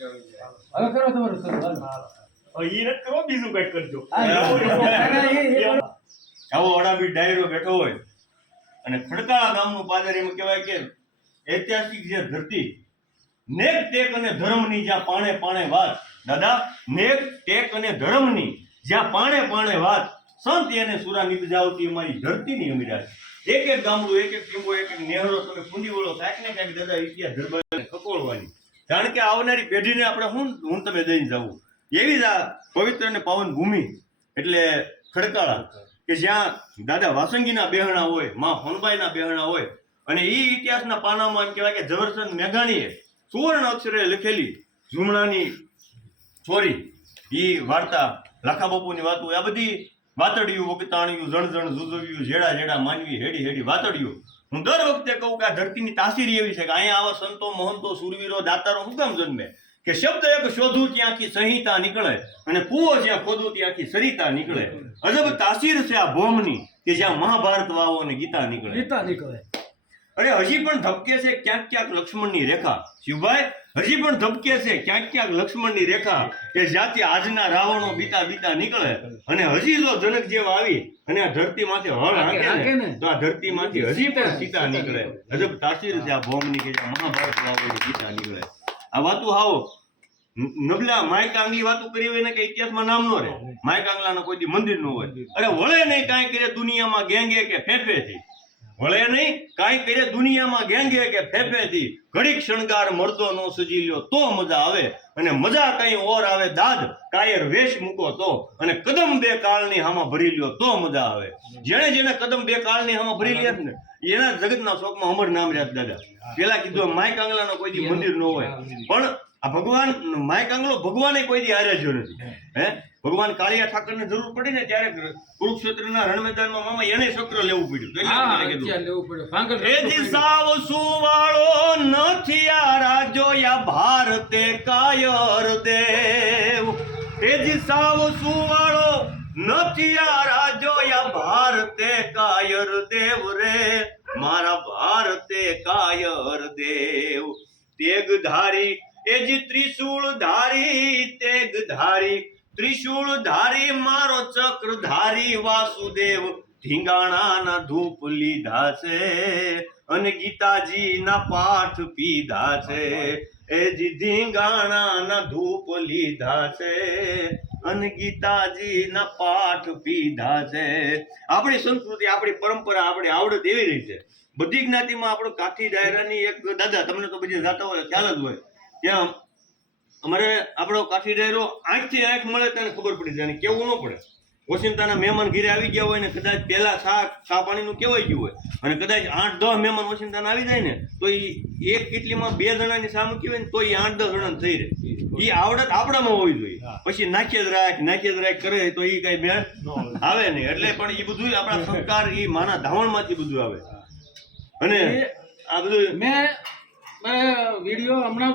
હવે કરો તમારું શરૂ ઈ ન કરો બીજું કઈક કરજો આવો અડાબી ડાયરો બેઠો હોય અને ખડકાળા ગામનું પાદરીમાં કહેવાય કે ઐતિહાસિક જે ધરતી નેક ટેક અને ધર્મની જ્યાં પાણે પાણે વાત દાદા નેક ટેક અને ધર્મની જ્યાં પાણે પાણે વાત સંત એને સુરા નિપજાવતી અમારી ધરતીની અમીરાત એક એક ગામડું એક એક ટીંબો એક એક નેહરો તમે કુંડી વળો કાંઈક ને કાંઈક દાદા ઇતિહાસ ધરબાને ખકોળવાની કારણ કે આવનારી પેઢીને આપણે હું તમે દઈને જવું એવી જ આ પવિત્ર અને પાવન ભૂમિ એટલે ખડકાળા કે જ્યાં દાદા વાસંગીના બેહણા હોય માં હોનબાઈના બેહણા હોય અને એ ઇતિહાસના પાનામાં એમ કહેવાય કે ઝવેરચંદ મેઘાણીએ સુવર્ણ અક્ષરે લખેલી ઝુમણાની છોરી એ વાર્તા લાખા બાપુની વાતો આ બધી વાતડિયું વકતાણિયું જણ જુજવ્યું જેડા જેડા માનવી હેડી હેડી વાતડિયું હું દર વખતે કહું કે આ ધરતીની તાસીર એવી છે કે અહીંયા આવા સંતો મહંતો સુરવીરો દાતારો શું કામ જન્મે કે શબ્દ એક શોધું ત્યાંથી સંહિતા નીકળે અને કૂવો જ્યાં ખોદું ત્યાંથી સરિતા નીકળે અજબ તાસીર છે આ ભોમની કે જ્યાં મહાભારત વાવો અને ગીતા નીકળે અરે હજી પણ ધબકે છે ક્યાંક ક્યાંક લક્ષ્મણની રેખા શિવભાઈ હજી પણ ધબકે છે ક્યાંક ક્યાંક લક્ષ્મણની રેખા કે જ્યાંથી આજના રાવણો બીતા બીતા નીકળે અને હજી જો જનક જેવા આવી અને આ ધરતીમાંથી હળ હાંકે ને તો આ ધરતીમાંથી હજી પણ સીતા નીકળે અજબ તાસીર છે આ ભોમની કે જ્યાં મહાભારત વાવો અને ગીતા નીકળે આ વાતું હાવો નબળા માય કાંગલી વાતું કરી હોય ને કે ઇતિહાસમાં નામ નો રહે માય કાંગલાનો કોઈ દી મંદિર નો હોય અરે વળે નહીં કાંઈ કરે દુનિયામાં ગેંગે કે ફેફેથી વળે નહીં કાંઈ કરે દુનિયામાં ગેંગે કે ફેફેથી ઘડીક શણગાર મરદો નો સજી લ્યો તો મજા આવે અને મજા કઈ ઓર આવે દાદ કાયર વેશ મૂકો તો અને કદમ બે કાળની હામાં ભરી લ્યો તો મજા આવે જેણે જેને કદમ બે કાળની હામાં ભરી લે ને એના જગતના શોકમાં અમર નામ રહ્યા દાદા પેલા કીધું માય કાંગલાનો કોઈ દી મંદિર ન હોય પણ આ ભગવાન માય કાંગલો ભગવાને કોઈ દી હાર્યો નથી હે ભગવાન કાળિયા ઠાકરને જરૂર પડી ને ત્યારે કુરુક્ષેત્રના રણ મેદાનમાં મામા એને શક્ર લેવું પડ્યું એ દિશાવ સુવાળો નથી આ રાજોયા ભારતે કાયર દેવ એ દિશાવ સુવાળો નથી આ રાજોયા ભારતે કાયર દેવ રે મારા ભારતે કાયર દેવ તેગ ધારી એ જ ત્રિશૂળ ધારી તેગ ધારી ત્રિશૂળ ધારી મારો ચક્ર ધારી વાસુદેવ ધીંગાણાના ધૂપ લીધા છે અને ગીતાજીના પાઠ પીધા છે એ જ ધીંગાણાના ધૂપ લીધા છે અને ગીતાજીના પાઠ પીધા છે આપણી સંસ્કૃતિ આપણી પરંપરા આપણી આવડત એવી રહી છે બધી જ્ઞાતિમાં આપણો કાઠી ડાયરાની એક દાદા તમને તો બધી જાતા હોય ખ્યાલ જ હોય ત્યાં અમારે આપણો કાઠી ડાયરો આંખથી આંખ મળે ત્યારે ખબર પડી જાય કેવું ન પડે ઓચિંતાના મહેમાન ઘરે આવી ગયા હોય ને કદાચ પહેલા ચા પાણીનું કેવાઈ ગયું હોય અને કદાચ 8-10 મહેમાન ઓચિંતાના આવી જાય ને તો એ એક કેટલીમાં 2 જણાની સામે હોય ને તો એ 8-10 જણા થઈ રહે એ આવડત આપણામાં હોવી જોઈએ પછી નાખીએ જ રાખ કરે તો એ કઈ મેળ આવે નહીં એટલે પણ એ બધું આપણા સંસ્કાર એ માના ધાવણમાંથી બધું આવે અને આ બધું મેં વિડીયો હમણાં